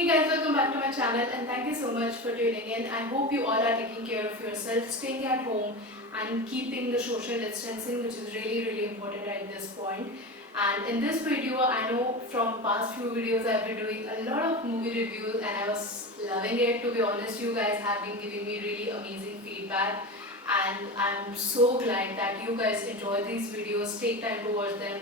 Hey guys, welcome back to my channel and thank you so much for tuning in. I hope you all are taking care of yourself, staying at home and keeping the social distancing, which is really important at this point. And in this video, I know from past few videos I've been doing a lot of movie reviews and I was loving it. To be honest, you guys have been giving me really amazing feedback and I'm so glad that you guys enjoy these videos, take time to watch them,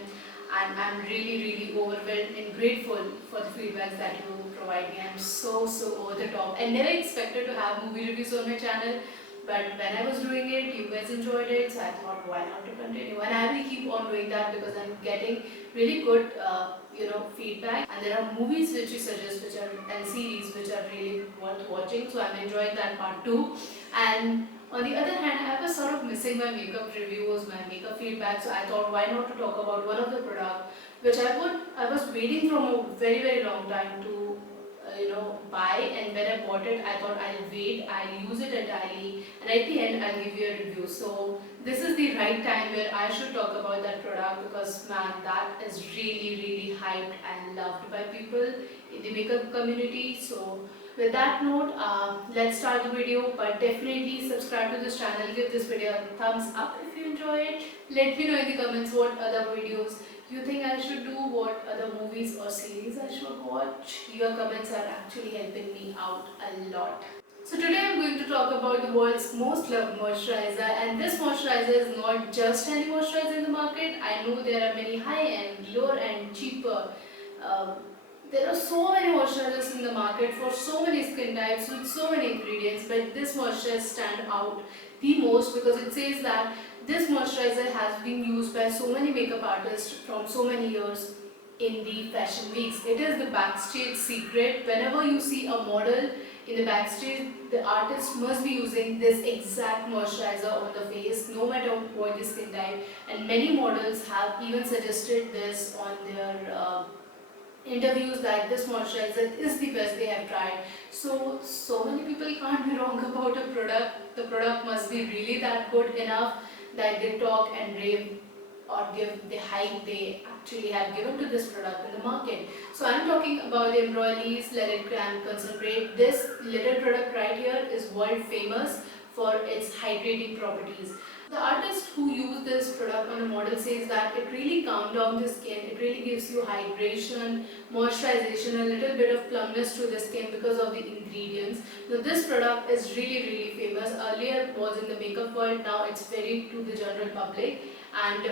and I'm really overwhelmed and grateful for the feedbacks that you provide me. I'm so over the top. I never expected to have movie reviews on my channel, but when I was doing it, you guys enjoyed it, so I thought why not to continue. And I will keep on doing that because I'm getting really good, feedback. And there are movies which you suggest, which are and series which are really worth watching. So I'm enjoying that part too. And on the other hand, I was sort of missing my makeup reviews, my makeup feedback, so I thought why not to talk about one of the products which I was waiting from a very long time to buy, and when I bought it I thought I'll wait, I'll use it entirely, and at the end I'll give you a review. So this is the right time where I should talk about that product because man, that is really hyped and loved by people in the makeup community. So with that note, let's start the video, but definitely subscribe to this channel, give this video a thumbs up if you enjoy it. Let me know in the comments what other videos you think I should do, what other movies or series I should watch. Your comments are actually helping me out a lot. So today I'm going to talk about the world's most loved moisturizer, and this moisturizer is not just any moisturizer in the market. I know there are many high-end, lower-end, cheaper. Uh, there are so many moisturizers in the market for so many skin types with so many ingredients, but this moisturizer stands out the most because it says that this moisturizer has been used by so many makeup artists from so many years in the fashion weeks. It is the backstage secret. Whenever you see a model in the backstage, the artist must be using this exact moisturizer on the face, no matter what the skin type. And many models have even suggested this on their interviews that this moisturizer is the best they have tried. So many people can't be wrong about a product. The product must be really that good enough that they talk and rave or give the hype they actually have given to this product in the market. So I'm talking about the Embroily's Let It Cram Concentrate. This little product right here is world famous for its hydrating properties. The artist who used this product on a model says that it really calms down the skin, it really gives you hydration, moisturization, a little bit of plumpness to the skin because of the ingredients. Now this product is really famous. Earlier it was in the makeup world, now it's very to the general public, and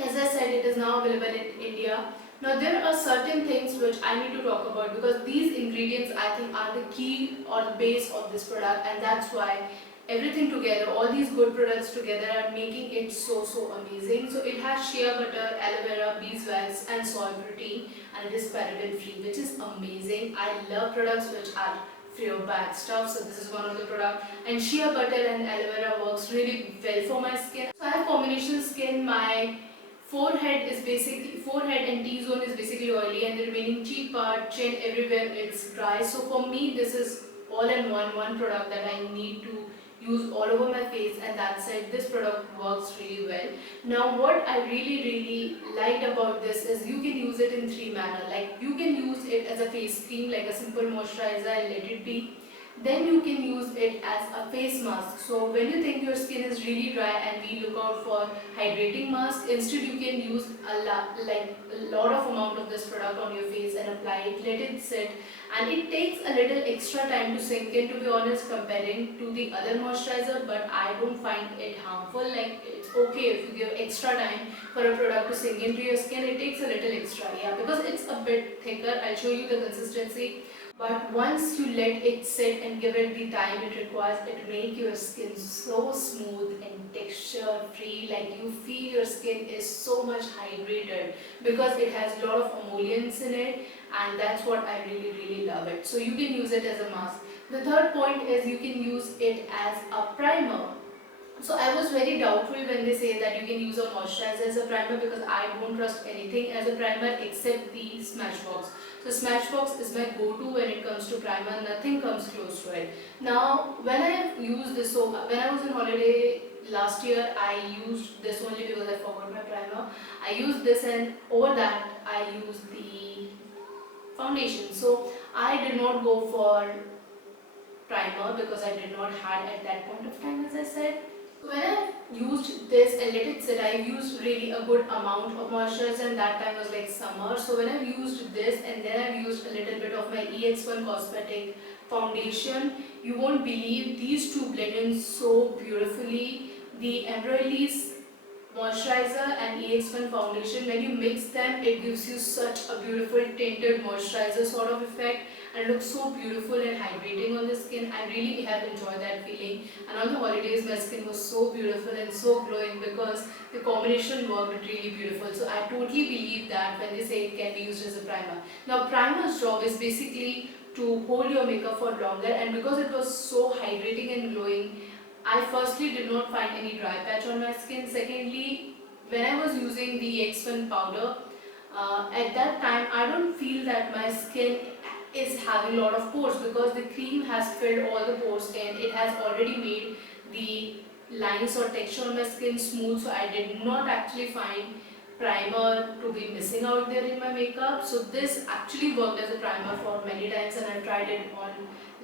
as I said, it is now available in India. Now there are certain things which I need to talk about because these ingredients I think are the key or the base of this product, and that's why everything together, all these good products together are making it so amazing. So it has shea butter, aloe vera, beeswax and soy protein, and it is paraben free, which is amazing. I love products which are free of bad stuff, so this is one of the products. And shea butter and aloe vera works really well for my skin. So I have combination skin. My forehead and T-zone is basically oily, and the remaining cheek part, chin, everywhere it's dry. So for me this is all in one product that I need to use all over my face, and that said, this product works really well. Now what I really liked about this is you can use it in three manner. Like you can use it as a face cream, like a simple moisturizer and let it be. Then you can use it as a face mask. So when you think your skin is really dry and we look out for hydrating mask, instead you can use a lot of amount of this product on your face and apply it, let it sit, and it takes a little extra time to sink in, to be honest, comparing to the other moisturizer, but I don't find it harmful. Like it's okay if you give extra time for a product to sink into your skin. It takes a little extra, yeah, because it's a bit thicker. I'll show you the consistency. But once you let it sit and give it the time it requires, it make your skin so smooth and texture free. Like you feel your skin is so much hydrated because it has a lot of emollients in it, and that's what I really love it. So you can use it as a mask. The third point is you can use it as a primer. So I was very doubtful when they say that you can use a moisturizer as a primer because I don't trust anything as a primer except the Smashbox. So Smashbox is my go-to when it comes to primer. Nothing comes close to it. Now when I used this, so when I was on holiday last year, I used this only because I forgot my primer. I used this, and over that I used the foundation. So I did did not go for primer because I did not had at that point of time, as I said. So when I used this and let it sit, I used really a good amount of moisturizer, and that time was like summer. So when I've used this and then I've used a little bit of my EX1 Cosmetic foundation, you won't believe these two blend in so beautifully. The Embroily's moisturizer and EX1 foundation, when you mix them, it gives you such a beautiful tinted moisturizer sort of effect, and it looks so beautiful and hydrating on the skin. I really have enjoyed that feeling, and on the holidays my skin was so beautiful and so glowing because the combination worked really beautiful. So I totally believe that when they say it can be used as a primer. Now primer's job is basically to hold your makeup for longer, and because it was so hydrating and glowing, I firstly did not find any dry patch on my skin. Secondly, when I was using the X1 powder, at that time I don't feel that my skin is having a lot of pores because the cream has filled all the pores and it has already made the lines or texture on my skin smooth, so I did not actually find primer to be missing out there in my makeup. So this actually worked as a primer for many times, and I tried it on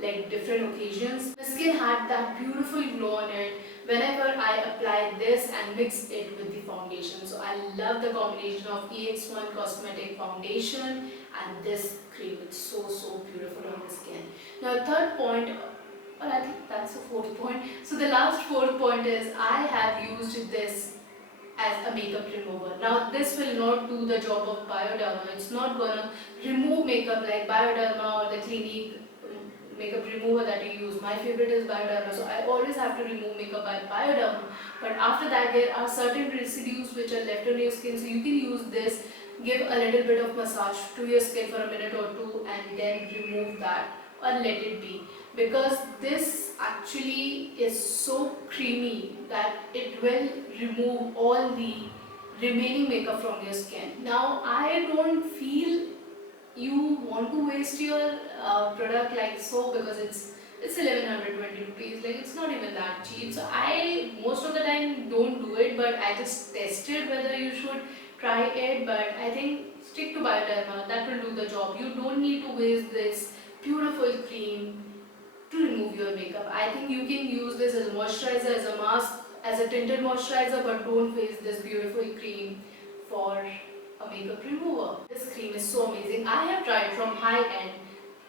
like different occasions. My skin had that beautiful glow on it whenever I applied this and mixed it with the foundation. So I love the combination of EX1 Cosmetic foundation and this cream. It's so beautiful on the skin. Now third point, or I think that's the fourth point. So the last fourth point is I have used this as a makeup remover. Now this will not do the job of Bioderma. It's not gonna remove makeup like Bioderma or the Clinique makeup remover that you use. My favorite is Bioderma, so I always have to remove makeup by Bioderma. But after that there are certain residues which are left on your skin, so you can use this, give a little bit of massage to your skin for a minute or two and then remove that or let it be, because this actually is so creamy that it will remove all the remaining makeup from your skin. Now I don't feel you want to waste your product like so, because it's 1120 rupees, like it's not even that cheap. So I most of the time don't do it, but I just tested whether you should try it. But I think stick to Bioderma, that will do the job. You don't need to waste this beautiful cream to remove your makeup. I think you can use this as a moisturizer, as a mask, as a tinted moisturizer, but don't waste this beautiful cream for a makeup remover. This cream is so amazing. I have tried from high-end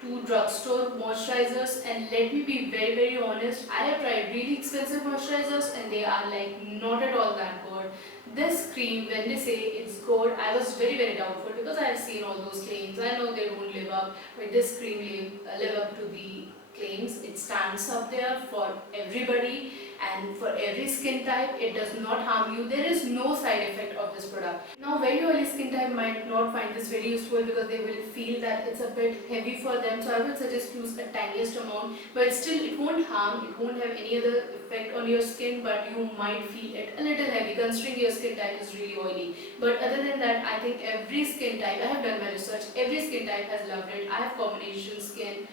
to drugstore moisturizers, and let me be very honest, I have tried really expensive moisturizers and they are like not at all that good. This cream, when they say it's good, I was very doubtful because I have seen all those claims. I know they won't live up, but this cream live up to the claims. It stands up there for everybody and for every skin type. It does not harm you. There is no side effect of this product. Now very oily skin type might not find this very useful because they will feel that it's a bit heavy for them, so I would suggest use a tiniest amount, but still it won't harm, it won't have any other effect on your skin, but you might feel it a little heavy considering your skin type is really oily. But other than that, I think every skin type, I have done my research, every skin type has loved it. I have combination skin,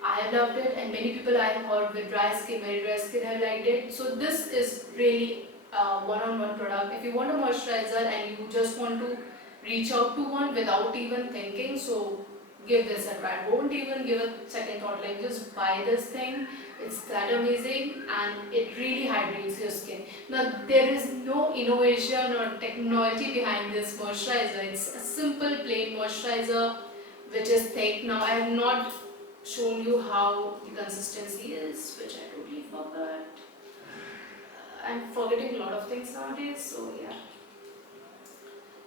I loved it, and many people I have heard with dry skin, very dry skin, have liked it. So this is really a one-on-one product. If you want a moisturizer and you just want to reach out to one without even thinking, so give this a try. Don't even give a second thought, like just buy this thing. It's that amazing and it really hydrates your skin. Now there is no innovation or technology behind this moisturizer. It's a simple plain moisturizer which is thick. Now I have not shown you how the consistency is, which I totally forgot. I'm forgetting a lot of things nowadays, so yeah.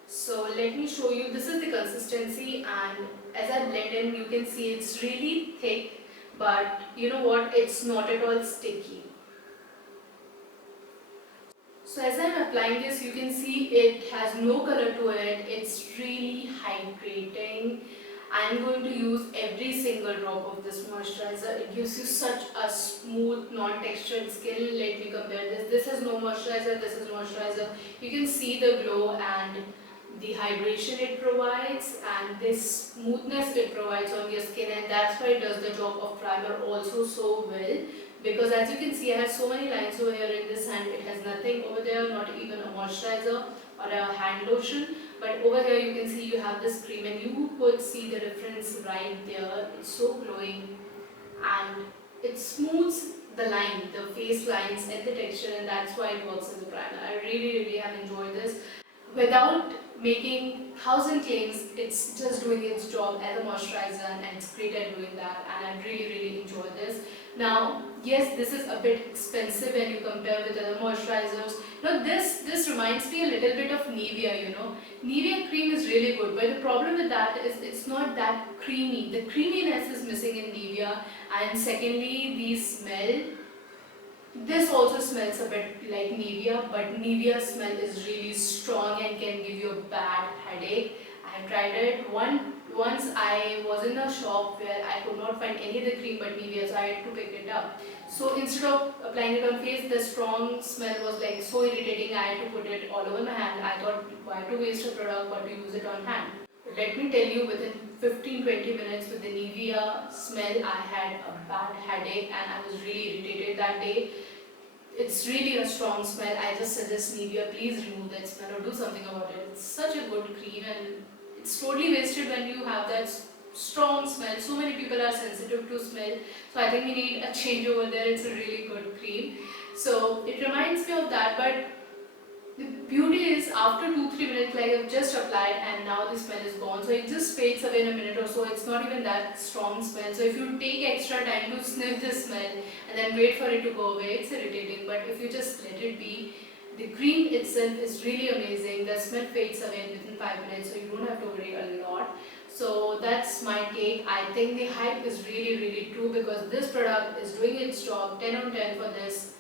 So let me show you. This is the consistency, and as I blend in, you can see it's really thick, but you know what, it's not at all sticky. So as I'm applying this, you can see it has no color to it. It's really hydrating. I'm going to use every single drop of this moisturizer. It gives you such a smooth, non-textured skin. Let me compare this. This is no moisturizer, this is moisturizer. You can see the glow and the hydration it provides and this smoothness it provides on your skin, and that's why it does the job of primer also so well. Because as you can see, I have so many lines over here in this hand. It has nothing over there, not even a moisturizer or a hand lotion. but over here you can see you have this cream and you could see the difference right there. It's so glowing and it smooths the line, the face lines and the texture, and that's why it works as a primer. I really have enjoyed this. Without making thousand claims, it's just doing its job as a moisturizer and it's great at doing that, and I really enjoy this. Now, yes, this is a bit expensive when you compare with other moisturizers. Now this reminds me a little bit of Nivea, you know. Nivea cream is really good, but the problem with that is it's not that creamy. The creaminess is missing in Nivea, and secondly, the smell. This also smells a bit like Nivea, but Nivea smell is really strong and can give you a bad headache. I have tried it. Once I was in a shop where I could not find any other cream but Nivea, so I had to pick it up. So instead of applying it on face, the strong smell was like so irritating. I had to put it all over my hand. I thought, why to waste a product but to use it on hand. But let me tell you, within 15-20 minutes with the Nivea smell, I had a bad headache and I was really irritated that day. It's really a strong smell. I just suggest Nivea, please remove that smell or do something about it. It's such a good cream and it's totally wasted when you have that strong smell. So many people are sensitive to smell, so I think we need a change over there. It's a really good cream. So it reminds me of that, but the beauty is after 2-3 minutes, like I've just applied and now the smell is gone. So it just fades away in a minute or so. It's not even that strong smell. So if you take extra time to sniff the smell and then wait for it to go away, it's irritating. But if you just let it be, the cream itself is really amazing. The smell fades away within 5 minutes, so you don't have to worry a lot. So that's my take. I think the hype is really true because this product is doing its job. 10 on 10 for this.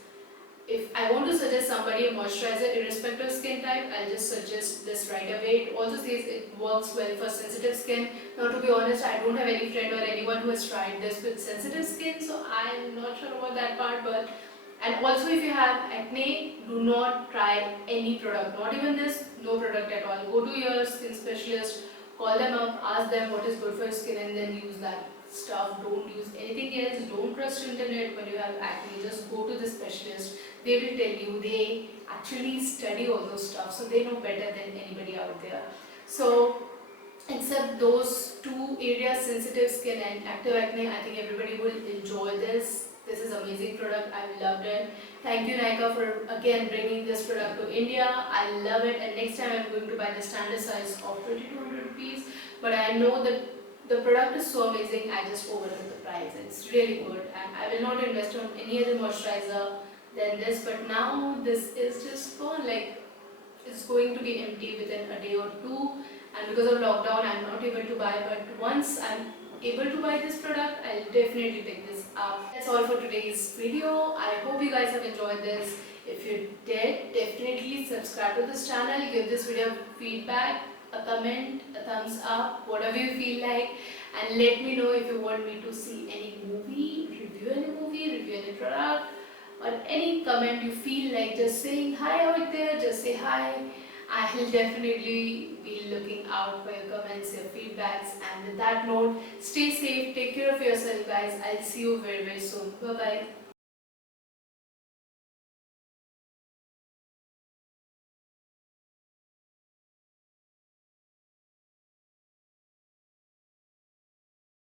If I want to suggest somebody a moisturizer irrespective of skin type, I'll just suggest this right away. It also says it works well for sensitive skin. Now to be honest, I don't have any friend or anyone who has tried this with sensitive skin, so I'm not sure about that part. But and also if you have acne, do not try any product, not even this, no product at all. Go to your skin specialist, call them up, ask them what is good for your skin and then use that stuff. Don't use anything else. Don't trust internet when you have acne. Just go to the specialist. They will tell you. They actually study all those stuff, so they know better than anybody out there. So except those two areas, sensitive skin and active acne, I think everybody will enjoy this. This is amazing product. I loved it. Thank you Nykaa for again bringing this product to India. I love it, and next time I'm going to buy the standard size of 2200 rupees. But I know that the product is so amazing, I just overlooked the price. It's really good and I will not invest on any other moisturizer than this, but now this is just fun. Like, it's going to be empty within a day or two, and because of lockdown I'm not able to buy, but once I'm able to buy this product, I'll definitely pick this up. That's all for today's video. I hope you guys have enjoyed this. If you did, definitely subscribe to this channel, give this video feedback, a comment, a thumbs up, whatever you feel like, and let me know if you want me to see any movie, review any product, or any comment you feel like just saying hi out there, just say hi. I will definitely be looking out for your comments, your feedbacks, and with that note, stay safe, take care of yourself guys. I'll see you very soon. Bye bye.